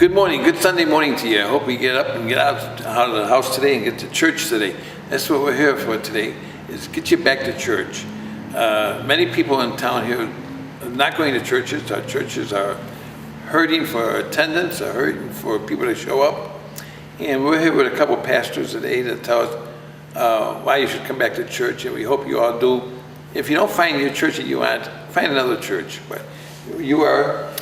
Good morning, good Sunday morning to you. I hope we get up and get out of the house today and get to church today. That's what we're here for today, is get you back to church. Many people in town here are not going to churches. Our churches are hurting for attendance, are hurting for people to show up. And we're here with a couple pastors today to tell us why you should come back to church, and we hope you all do. If you don't find your church that you want, find another church. But you are?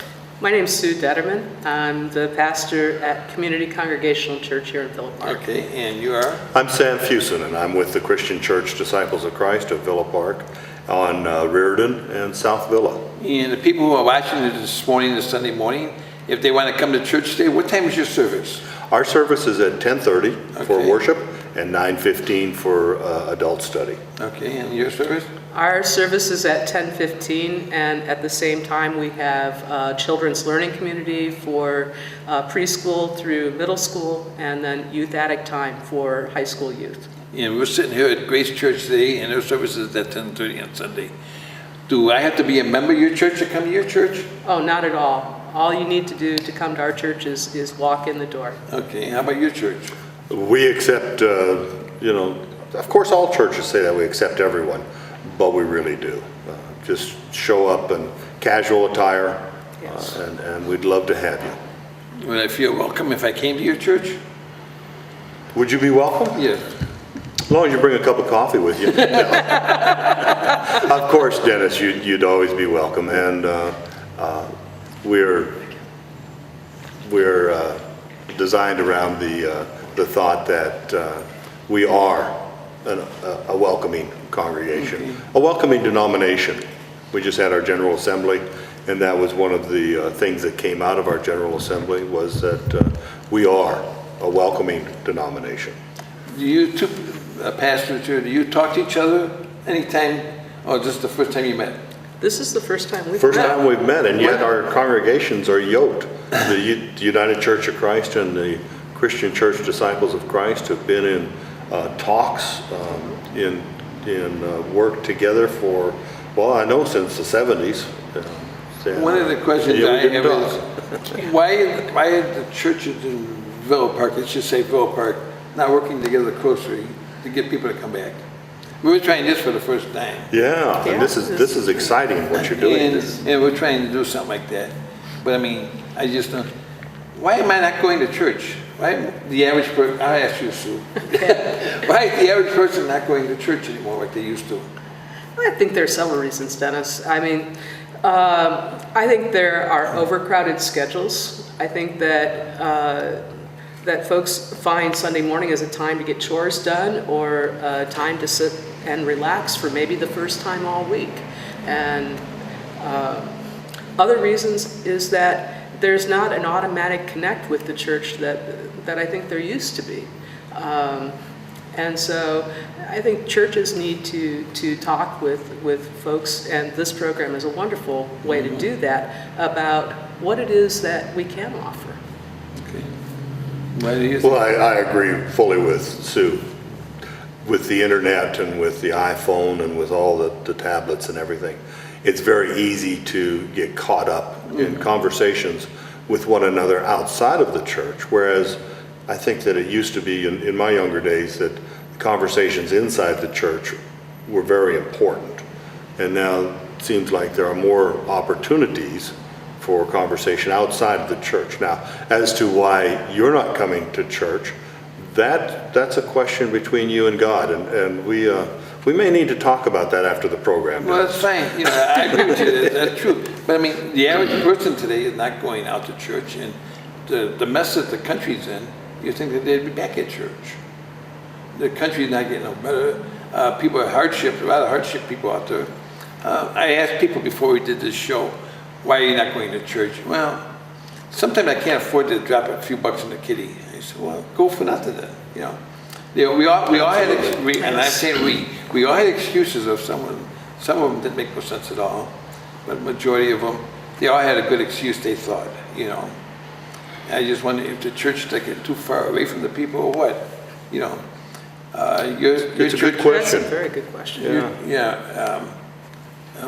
My name is Sue Detterman. I'm the pastor at Community Congregational Church here in Villa Park. Okay, and you are? I'm Sam Fuson, and I'm with the Christian Church Disciples of Christ of Villa Park on Reardon and South Villa. And the people who are watching this morning, this Sunday morning, if they want to come to church today, what time is your service? Our service is at 10:30 for worship and 9:15 for adult study. Okay, and your service? Our service is at 10:15, and at the same time we have children's learning community for preschool through middle school, and then youth addict time for high school youth. And we're sitting here at Grace Church today, and their service is at 10:30 on Sunday. Do I have to be a member of your church to come to your church? Oh, not at all. All you need to do to come to our church is walk in the door. Okay, how about your church? We accept, of course all churches say that we accept everyone, but we really do. Just show up in casual attire, Yes. and we'd love to have you. Would I feel welcome if I came to your church? Would you be welcome? Yes. As long as you bring a cup of coffee with you. No. Of course, Dennis, you'd always be welcome, and we're designed around the thought that we are a welcoming congregation, a welcoming denomination. We just had our General Assembly, and that was one of the things that came out of our General Assembly was that we are a welcoming denomination. Do you two pastors here, do you talk to each other anytime, or just the first time you met? This is the first time we've met. First time we've met, and yet our congregations are yoked. The United Church of Christ and the Christian Church Disciples of Christ have been in talks, in work together for, well, I know since the 70s. One of the questions I have is, why are the churches in Villa Park, let's just say Villa Park, not working together closely to get people to come back? We were trying this for the first time. Yeah, and this is exciting what you're doing. And we're trying to do something like that. But I mean, I just don't, why am I not going to church? Why the average person, I'll ask you, Sue. Why is the average person not going to church anymore like they used to? I think there are several reasons, Dennis. I mean, I think there are overcrowded schedules. I think that that folks find Sunday morning as a time to get chores done, or a time to sit and relax for maybe the first time all week. And other reasons is that there's not an automatic connect with the church that I think there used to be. And so I think churches need to talk with folks, and this program is a wonderful way to do that, about what it is that we can offer. Okay. Why do you think? Well, I agree fully with Sue. With the internet and with the iPhone and with all the tablets and everything, it's very easy to get caught up in conversations with one another outside of the church, whereas I think that it used to be in my younger days that conversations inside the church were very important, and now it seems like there are more opportunities for conversation outside of the church. Now, as to why you're not coming to church, that's a question between you and God, and we may need to talk about that after the program. Well, that's fine. I agree with you. That's true. But I mean, the average person today is not going out to church, and the mess that the country's in, you think that they'd be back at church. The country's not getting no better. People are hardship, a lot of hardship people out there. I asked people before we did this show, why are you not going to church? Well, sometimes I can't afford to drop a few bucks in the kitty. I said, well, go for nothing then, we all had, and I'm saying we all had excuses of someone. Some of them didn't make no sense at all, but the majority of them, they all had a good excuse, they thought, I just wonder if the church is getting too far away from the people or what, It's a good question. That's a very good question.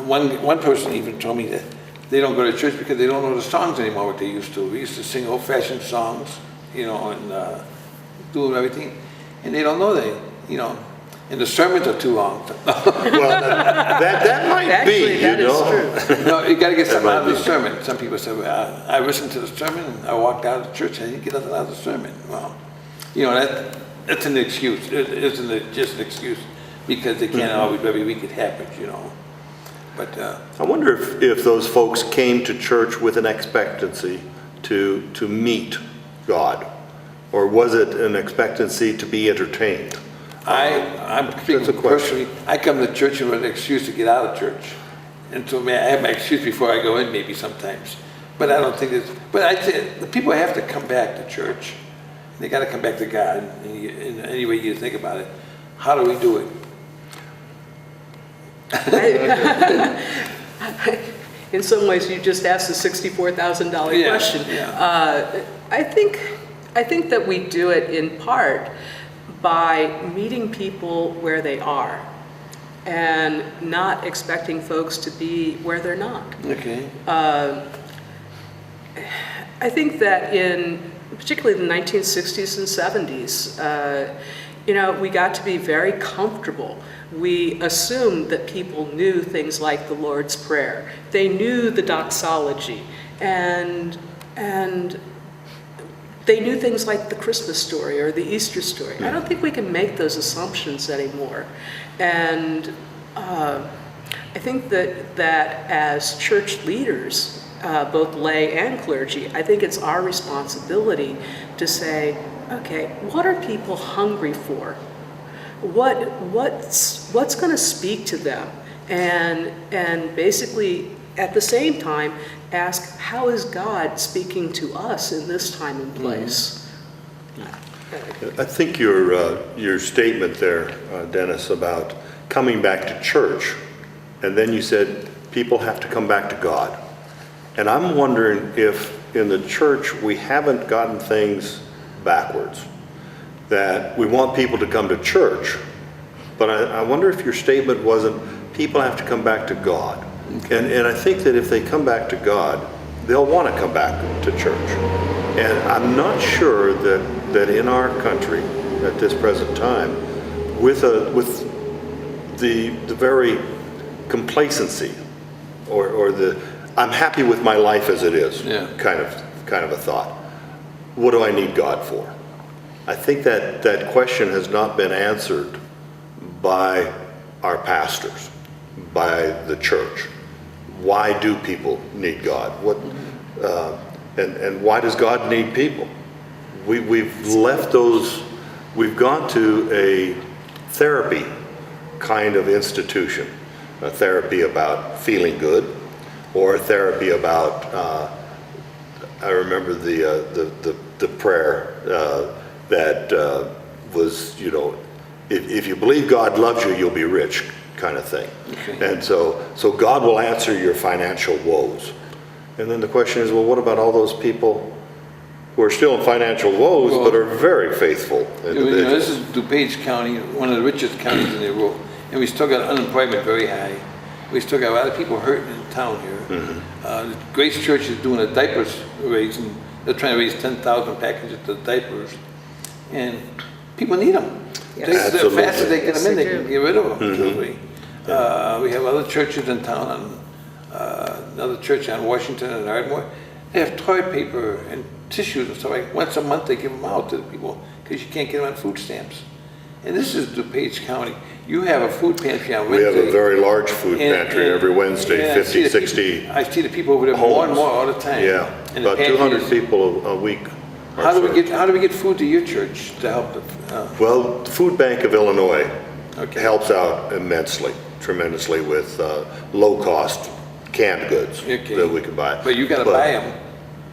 One person even told me that they don't go to church because they don't know the songs anymore what they used to. We used to sing old-fashioned songs, you know, and do everything, and they don't know and the sermons are too long. Well, that might Actually, be, that you is know. true. No, you got to get something might out of the be. sermon. Some people say, well, I listened to the sermon and I walked out of the church and I didn't get nothing out of the sermon. Well, you know, that's an excuse. Isn't it just an excuse? Because they can't always, every week it happens, you know. But I wonder if those folks came to church with an expectancy to meet God, or was it an expectancy to be entertained? I'm speaking That's a question. personally. I come to church with an excuse to get out of church. And so I have my excuse before I go in maybe sometimes. But I don't think it's, but I say the people have to come back to church. They got to come back to God in any way you think about it. How do we do it? In some ways, you just asked the $64,000 question. Yeah. I think that we do it in part by meeting people where they are and not expecting folks to be where they're not. Okay. I think that in particularly the 1960s and 70s, we got to be very comfortable. We assumed that people knew things like the Lord's Prayer. They knew the doxology, and they knew things like the Christmas story or the Easter story. I don't think we can make those assumptions anymore. And I think that as church leaders, both lay and clergy, I think it's our responsibility to say, okay, what are people hungry for? What's going to speak to them? And basically, at the same time, ask, how is God speaking to us in this time and place? I think your statement there, Dennis, about coming back to church, and then you said people have to come back to God. And I'm wondering if in the church we haven't gotten things backwards. That we want people to come to church, but I wonder if your statement wasn't people have to come back to God. Okay. And I think that if they come back to God, they'll want to come back to church. And I'm not sure that in our country at this present time, with the very complacency or the I'm happy with my life as it is kind of a thought. What do I need God for? I think that question has not been answered by our pastors, by the church. Why do people need God? And why does God need people? We've left those. We've gone to a therapy kind of institution, a therapy about feeling good, or a therapy about. I remember the prayer that was, if you believe God loves you, you'll be rich, kind of thing. Okay. And so God will answer your financial woes. And then the question is, well, what about all those people who are still in financial woes but are very faithful individuals? This is DuPage County, one of the richest counties in the world, and we still got unemployment very high. We still got a lot of people hurting in town here. Mm-hmm. Grace Church is doing a diapers raise, and they're trying to raise 10,000 packages of diapers, and people need them. Yes. The faster they get them in, they can get rid of them. Mm-hmm. We have other churches in town, another church on Washington and Ardmore. They have toilet paper and tissues and stuff like. Once a month they give them out to the people because you can't get them on food stamps. And this is DuPage County. You have a food pantry on Wednesday. We have a very large food pantry every Wednesday, 50, 60 I see the people over there homes. more and more all the time. Yeah, And about 200 people a week. How do we get food to your church to help them? Well, the Food Bank of Illinois helps out immensely, tremendously with low-cost canned goods that we can buy. But you got to buy them.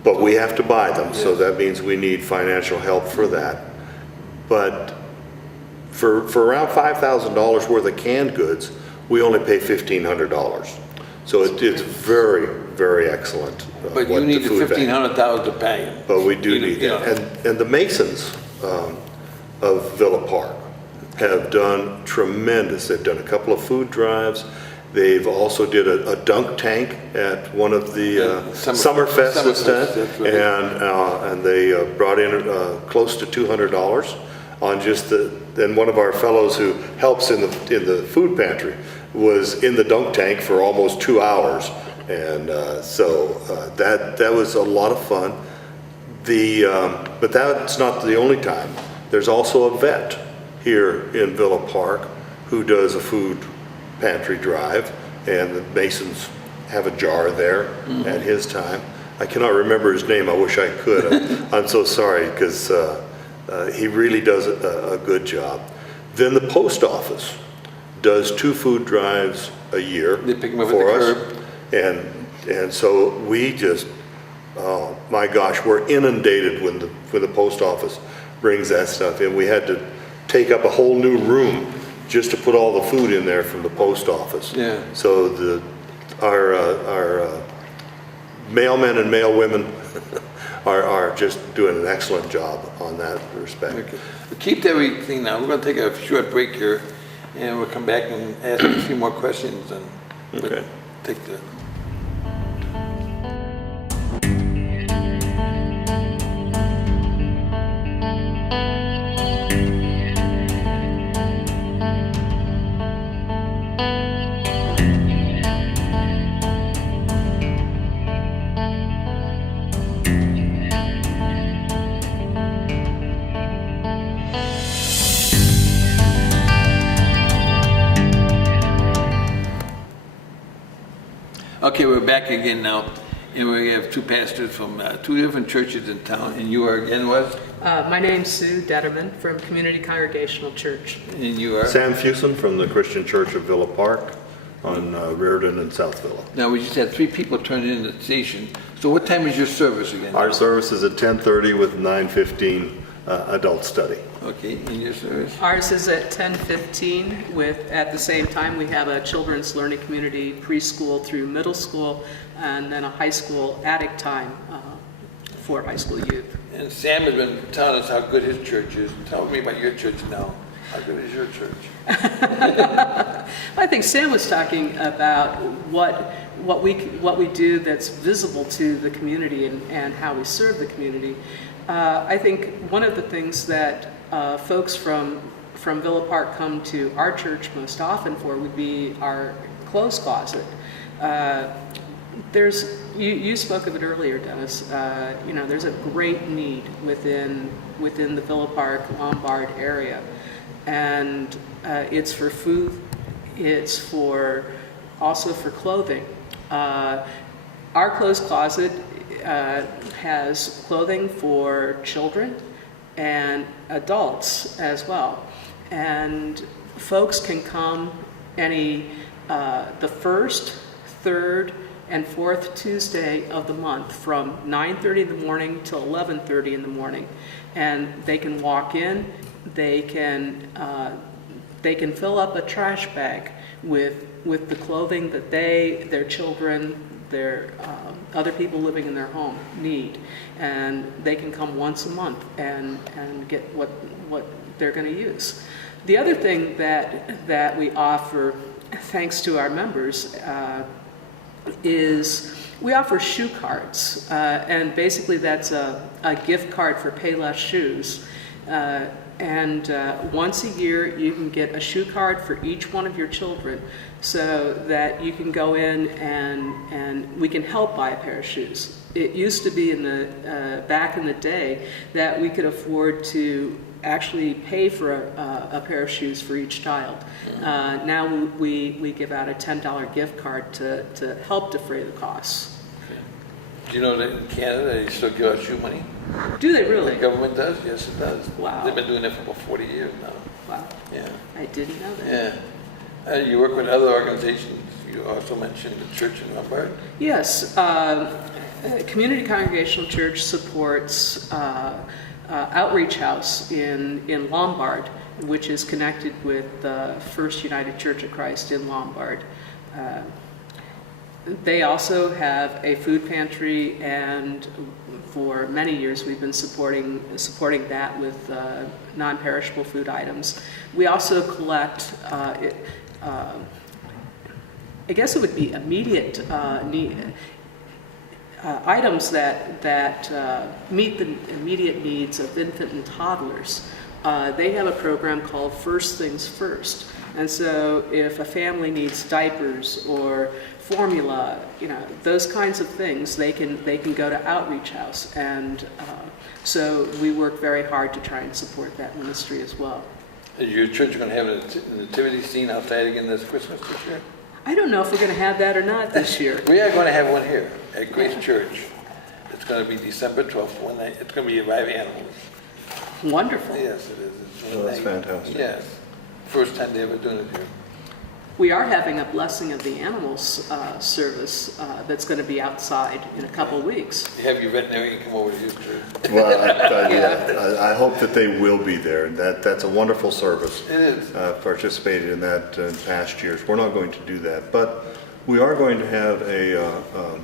But we have to buy them, so that means we need financial help for that. But for around $5,000 worth of canned goods, we only pay $1,500. So it's very, very excellent. But you need the $1,500 to pay them. But we do need that. And the Masons of Villa Park have done tremendous. They've done a couple of food drives, They've also did a dunk tank at one of the Summerfest this time, and they brought in close to $200 on just and one of our fellows who helps in the food pantry was in the dunk tank for almost 2 hours, and that was a lot of fun. But that's not the only time. There's also a vet here in Villa Park who does a food pantry drive, and the Masons have a jar there at his time. I cannot remember his name. I wish I could. I'm so sorry, because he really does a good job. Then the post office does 2 food drives a year They pick them up for at the us, and so we just, oh my gosh, we're inundated when the post office brings that stuff in. We had to take up a whole new room just to put all the food in there from the post office. Yeah. So our mailmen and mailwomen are just doing an excellent job on that respect. Okay. We'll keep everything now. We're going to take a short break here, and we'll come back and ask a few more questions. And Okay. Take the. Okay, we're back again now, and we have 2 pastors from 2 different churches in town, and you are again what? My name's Sue Detterman from Community Congregational Church. And you are? Sam Fuson from the Christian Church of Villa Park on Reardon and South Villa. Now, we just had 3 people turn in the station, so what time is your service again? Our service is at 10:30 with 9:15 adult study. Okay, and your service? Ours is at 10:15 at the same time, we have a children's learning community preschool through middle school, and then a high school attic time for high school youth. And Sam has been telling us how good his church is. Tell me about your church now. How good is your church? I think Sam was talking about what we do that's visible to the community and how we serve the community. I think one of the things that folks from Villa Park come to our church most often for would be our clothes closet. You spoke of it earlier, Dennis. There's a great need within the Villa Park Lombard area, and it's for food. It's also for clothing. Our clothes closet has clothing for children and adults as well, and folks can come the first, third, and fourth Tuesday of the month from 9:30 in the morning till 11:30 in the morning, and they can walk in. They can fill up a trash bag with the clothing that their children, their other people living in their home need, and they can come once a month and get what they're going to use. The other thing that we offer, thanks to our members, is we offer shoe cards, and basically that's a gift card for Payless shoes. And once a year you can get a shoe card for each one of your children, so that you can go in and we can help buy a pair of shoes. It used to be back in the day that we could afford to actually pay for a pair of shoes for each child. Now we give out a $10 gift card to help defray the costs. Do you know that in Canada they still give out shoe money? Do they really? The government does? Yes, it does. Wow. They've been doing it for about 40 years now. Wow. Yeah. I didn't know that. Yeah. You work with other organizations. You also mentioned the church in Lombard. Yes. Community Congregational Church supports Outreach House in Lombard, which is connected with the First United Church of Christ in Lombard. They also have a food pantry, and for many years we've been supporting that with non-perishable food items. We also collect I guess it would be immediate items that meet the immediate needs of infant and toddlers. They have a program called First Things First. And so if a family needs diapers or formula, those kinds of things, they can go to Outreach House. And so we work very hard to try and support that ministry as well. Is your church going to have a nativity scene outside again this Christmas this year? I don't know if we're going to have that or not this year. We are going to have one here at Grace Church. It's going to be December 12th. One night. It's going to be live animals. Wonderful. Yes, it is. Oh, that's fantastic. Yes. First time they ever doing it here. We are having a Blessing of the Animals service that's going to be outside in a couple weeks. You have your veterinarian come over to you too. Well, I hope that they will be there. That's a wonderful service. It is. Participated in that in past years. We're not going to do that, but we are going to have a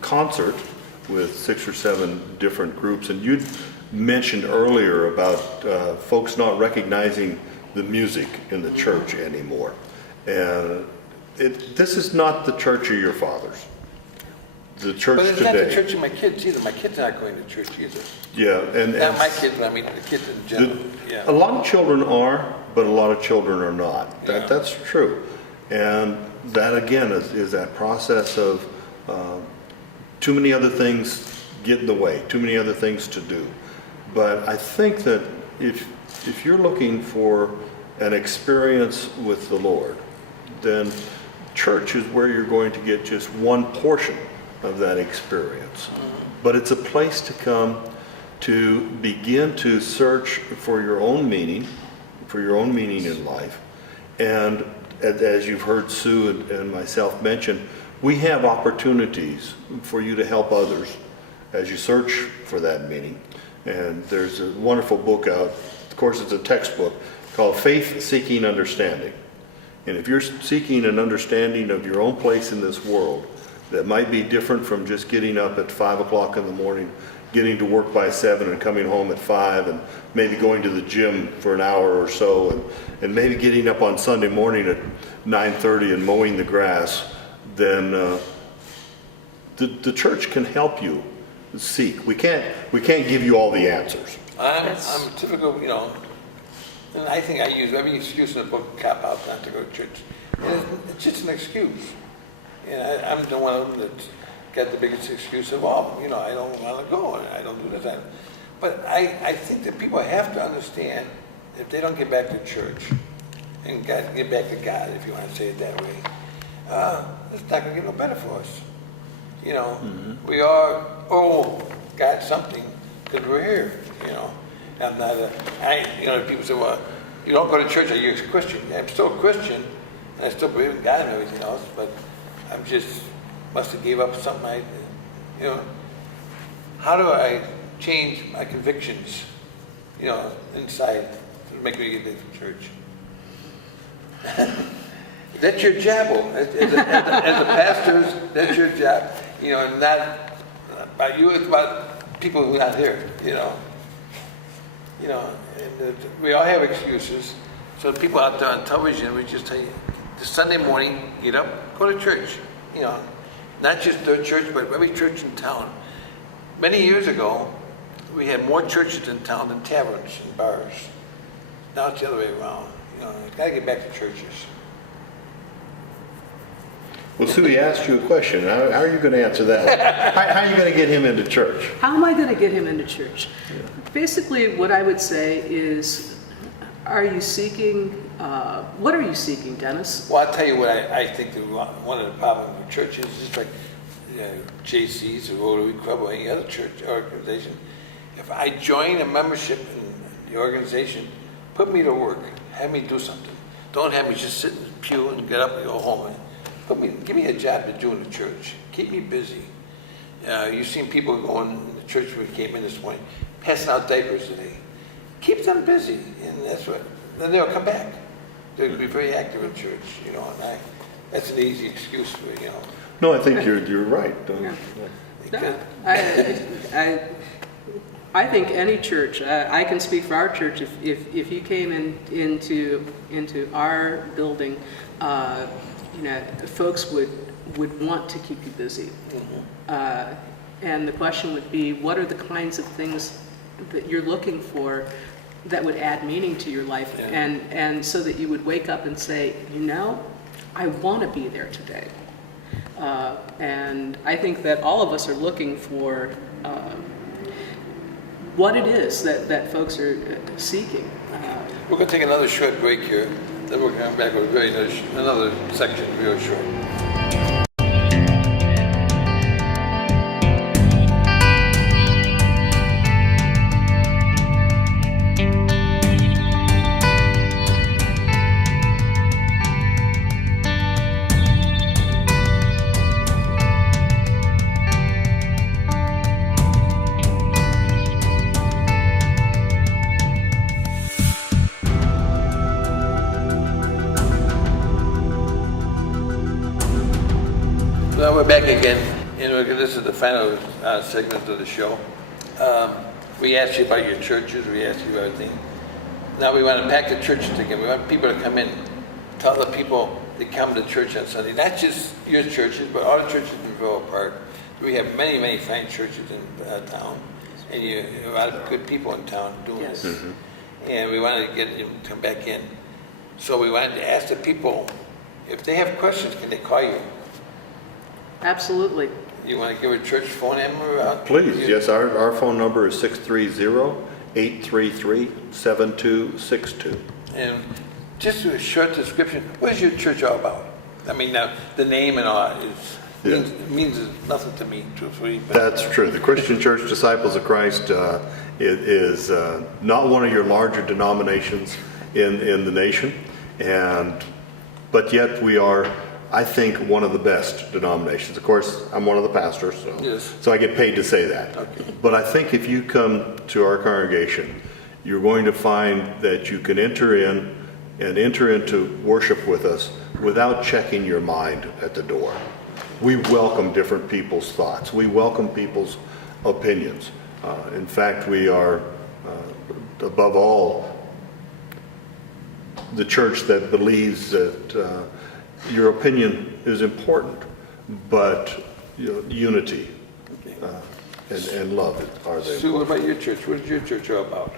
concert with 6 or 7 different groups. And you'd mentioned earlier about folks not recognizing the music in the church anymore. And this is not the church of your fathers. The church But it's today. not the church of my kids either. My kids are not going to church either. Yeah, and Not my kids, but I mean the kids in general. a lot of children are, but a lot of children are not. Yeah. That's true. And that again is that process of too many other things get in the way, too many other things to do. But I think that if you're looking for an experience with the Lord, then church is where you're going to get just one portion of that experience. But it's a place to come to begin to search for your own meaning in life. And as you've heard Sue and myself mention, we have opportunities for you to help others as you search for that meaning. And there's a wonderful book out, of course it's a textbook, called Faith Seeking Understanding. And if you're seeking an understanding of your own place in this world that might be different from just getting up at 5 o'clock in the morning, getting to work by 7 and coming home at 5, and maybe going to the gym for an hour or so, and maybe getting up on Sunday morning at 9:30 and mowing the grass, then the church can help you seek. We can't give you all the answers. I'm typical, and I think I use every excuse in the book, cop out, not to go to church. And it's just an excuse. And I'm the one of them that's got the biggest excuse of all. I don't want to go, and I don't do this. But I think that people have to understand, if they don't get back to church and get back to God, if you want to say it that way, it's not going to get no better for us. We are, got something because we're here, I'm not people say, well, you don't go to church, are you a Christian? I'm still a Christian, and I still believe in God and everything else, but I'm just, must have gave up something how do I change my convictions, inside to make me get there from church? That's your job, as a pastor, that's your job, not about you, it's about people who are not here, and we all have excuses. So people out there on television, we just tell you, this Sunday morning, get up, go to church. Not just their church, but every church in town. Many years ago, we had more churches in town than taverns and bars. Now it's the other way around. Got to get back to churches. Well, Sue, he asked you a question. How are you going to answer that? How are you going to get him into church? How am I going to get him into church? Yeah. Basically, what I would say is, are you seeking, what are you seeking, Dennis? Well, I'll tell you what I think that one of the problems with churches is just like JC's or Rotary Club or any other church organization. If I join a membership in the organization, put me to work. Have me do something. Don't have me just sit in the pew and get up and go home. Give me a job to do in the church. Keep me busy. You've seen people going in the church when we came in this morning, passing out diapers today. Keep them busy, and then they'll come back. They'll be very active in church, and that's an easy excuse for, No, I think you're right. No, I think any church, I can speak for our church, if you came into our building, folks would want to keep you busy. And the question would be, what are the kinds of things that you're looking for that would add meaning to your life, and so that you would wake up and say, I want to be there today. And I think that all of us are looking for what it is that folks are seeking. We're going to take another short break here, then we'll come back with another section real short. Well, we're back again, and this is the final segment of the show. We asked you about your churches, we asked you everything. Now we want to pack the churches again. We want people to come in, tell the people that come to church on Sunday, not just your churches, but all the churches in Villa Park. We have many, many fine churches in town, and a lot of good people in town doing this. Mm-hmm. And we wanted to get them to come back in. So we wanted to ask the people, if they have questions, can they call you? Absolutely. You want to give a church phone number out? Please, yes, our phone number is 630-833-7262. And just a short description, what is your church all about? I mean, now, the name and all, means nothing to me, truthfully. That's true. The Christian Church Disciples of Christ is not one of your larger denominations in the nation, but yet we are, I think, one of the best denominations. Of course, I'm one of the pastors, so I get paid to say that. Okay. But I think if you come to our congregation, you're going to find that you can enter into worship with us without checking your mind at the door. We welcome different people's thoughts. We welcome people's opinions. In fact, we are, above all, the church that believes that your opinion is important, but unity and love are there. Sue, what about your church? What is your church all about?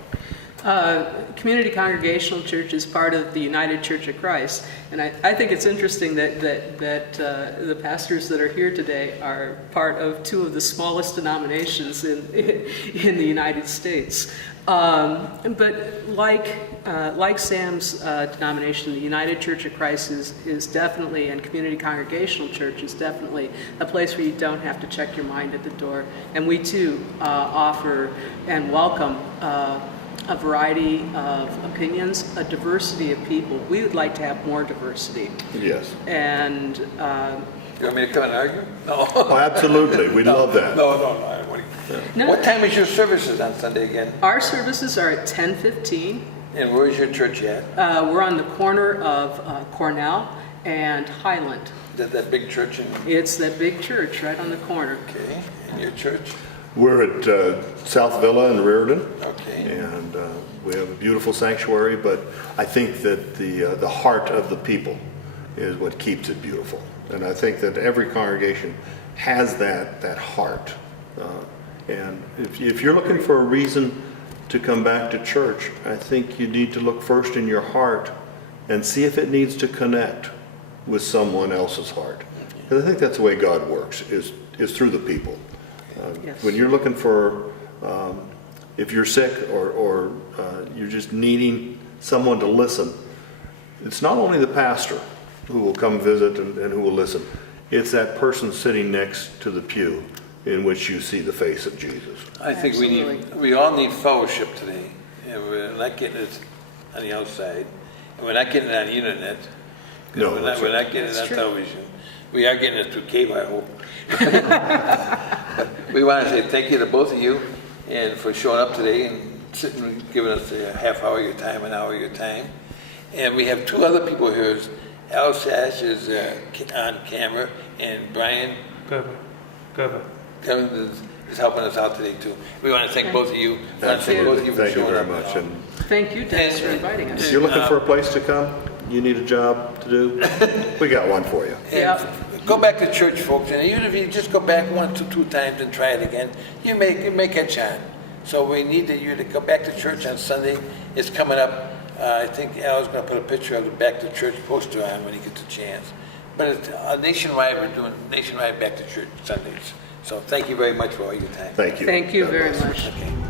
Community Congregational Church is part of the United Church of Christ, and I think it's interesting that the pastors that are here today are part of two of the smallest denominations in the United States. But like Sam's denomination, the United Church of Christ is definitely, and Community Congregational Church is definitely a place where you don't have to check your mind at the door. And we too offer and welcome a variety of opinions, a diversity of people. We would like to have more diversity. Yes. And you want me to come and argue? No. Oh, absolutely. We love that. No. What time is your services on Sunday again? Our services are at 10:15. And where is your church at? We're on the corner of Cornell and Highland. Is that big church? It's that big church right on the corner. Okay. And your church? We're at South Villa in Reardon. Okay. And we have a beautiful sanctuary, but I think that the heart of the people is what keeps it beautiful. And I think that every congregation has that heart. And if you're looking for a reason to come back to church, I think you need to look first in your heart and see if it needs to connect with someone else's heart. Because I think that's the way God works, is through the people. Yes. When you're looking for, if you're sick or you're just needing someone to listen, it's not only the pastor who will come visit and who will listen. It's that person sitting next to the pew in which you see the face of Jesus. I think we all need fellowship today, and we're not getting it on the outside, and we're not getting it on the internet. No, we're not getting it on television. We are getting it through cable, I hope. But we want to say thank you to both of you and for showing up today and sitting and giving us a half hour of your time, an hour of your time. And we have two other people here. Al Sash is on camera, and Brian Kevin is helping us out today too. We want to thank both of you. Thank you very much. Thank you, Dennis, for inviting us. If you're looking for a place to come, you need a job to do, we got one for you. Yeah. Go back to church, folks, and even if you just go back 1 to 2 times and try it again, you may catch on. So we need you to go back to church on Sunday. It's coming up. I think Al's going to put a picture of the back to church poster on when he gets a chance. But it's, nationwide, we're doing nationwide back to church Sundays. So thank you very much for all your time. Thank you. Thank you God very bless. much. Okay.